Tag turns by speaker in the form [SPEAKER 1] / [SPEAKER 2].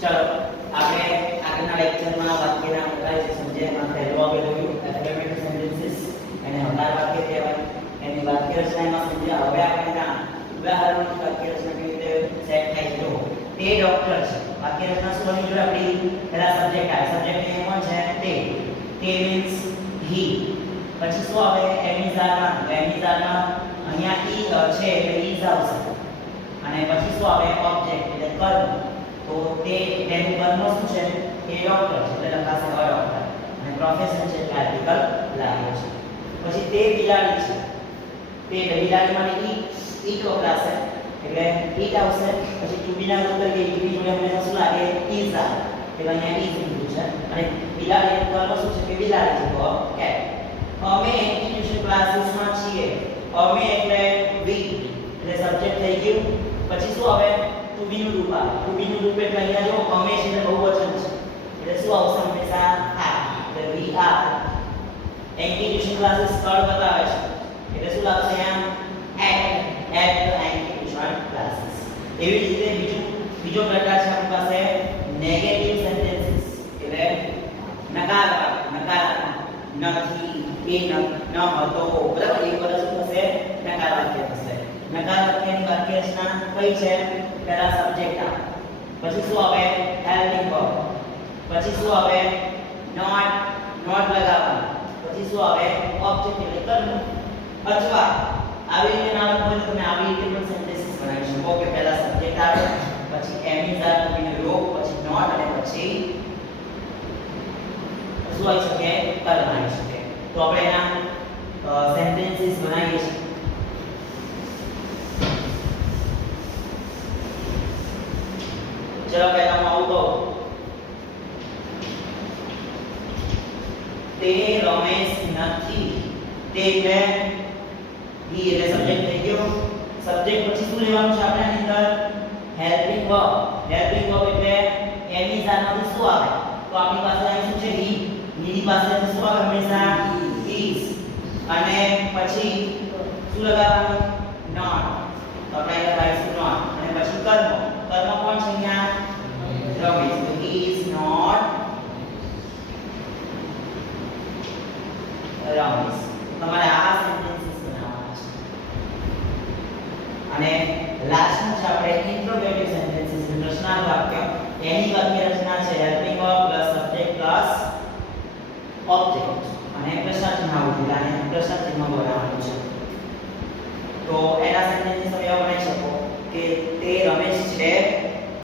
[SPEAKER 1] ચલો આપણે આગળના લેક્ચરમાં વાક્યના પ્રકાર વિશે સમજ્યા એમાં પહેલું આપણે જોયું એફર્મેટિવ સેન્ટેન્સીસ અને હકાર વાક્ય કહેવાય એની વાક્ય રચનામાં સમજ્યા હવે આપણે ના ઉદાહરણો વાક્ય રચના કેવી રીતે સેટ થાય છે તો તે ડોક્ટર છે વાક્ય રચના શું બની જોઈએ આપણી પહેલા સબ્જેક્ટ આ સબ્જેક્ટ ને કોણ છે તે તે મીન્સ હી પછી શું આવે એમિઝાના એમિઝાના અહીંયા ઈ છે એટલે ઈઝ આવશે અને પછી શું આવે ઓબ્જેક્ટ એટલે કર્મ તો તે તેનું કર્મ શું છે એ ડોક્ટર છે એટલે લખાશે અ ડોક્ટર અને પ્રોફેશન છે એટલે આર્ટિકલ લાગ્યો છે પછી તે બિલાડી છે તે બિલાડીમાં ઈ ઈટ વપરાશે એટલે ઈટ આવશે પછી ટુબીના અંદર કે ઈટી જોડે હંમેશા શું લાગે ઈઝ આવે એટલે અહીંયા ઈઝ લીધું છે અને બિલાડીનું કર્મ શું છે કે બિલાડી છે તો કેટ અમે એન્ટિટ્યુશન ક્લાસીસમાં છીએ અમે એટલે વી એટલે સબ્જેક્ટ થઈ ગયું પછી શું હવે ઊભીનું રૂપા ઊભીનું રૂપે એટલે અહીંયા જો અમે છે એટલે બહુવચન છે એટલે શું આવશે હંમેશા આ એટલે we are anti tuition classes સ્થળ બતાવે છે એટલે શું લાગશે અહીંયા at at anti tuition classes એવી જ રીતે બીજું બીજો પ્રકાર છે આપણી પાસે નેગેટિવ સેન્ટેન્સીસ એટલે નકારાત્મક નકારાત્મક નથી એ ન હતો બરાબર એક વર્ષ વાક્યની રચના કઈ છે પહેલા સબ્જેક્ટ આ પછી શું આવે હેલ્પિંગ વર્બ પછી શું આવે નોટ નોટ લગાવવાનું પછી શું આવે ઓબ્જેક્ટ એટલે કરવું અથવા આવી રીતે ના લખો તો તમે આવી રીતે પણ સેન્ટેન્સીસ બનાવી શકો કે પહેલા સબ્જેક્ટ આવે પછી am is are to be રોક પછી નોટ અને પછી શું આવી શકે કર આવી શકે તો આપણે એના સેન્ટેન્સીસ બનાવીએ છીએ જરા પહેલામાં આવું તો તે રમેશ નથી તે એટલે હી એટલે સબ્જેક્ટ થઈ ગયો સબ્જેક્ટ પછી શું લેવાનું છે આપણે આની અંદર હેલ્પિંગ વર્બ હેલ્પિંગ વર્બ એટલે એની સાથેમાં શું આવે તો આપણી પાસે અહીં શું છે હી e. e ની પાસે શું આવે હંમેશા ઇઝ e. અને પછી શું લગાવવાનું નોટ બનાવવાનો તમારે આ સેન્ટેન્સીસ બનાવવાના છે અને લાસ્ટમાં છે આપણે ઇન્ટ્રોગેટિવ સેન્ટેન્સીસ પ્રશ્નાર્થ વાક્ય એની વાક્ય રચના છે helping verb plus subject plus object અને પ્રશ્ન ચિહ્ન આવું અને પ્રશ્ન ચિહ્ન બનાવવાનું છે તો એના સેન્ટેન્સીસ તમે એવા બનાવી શકો કે તે રમેશ છે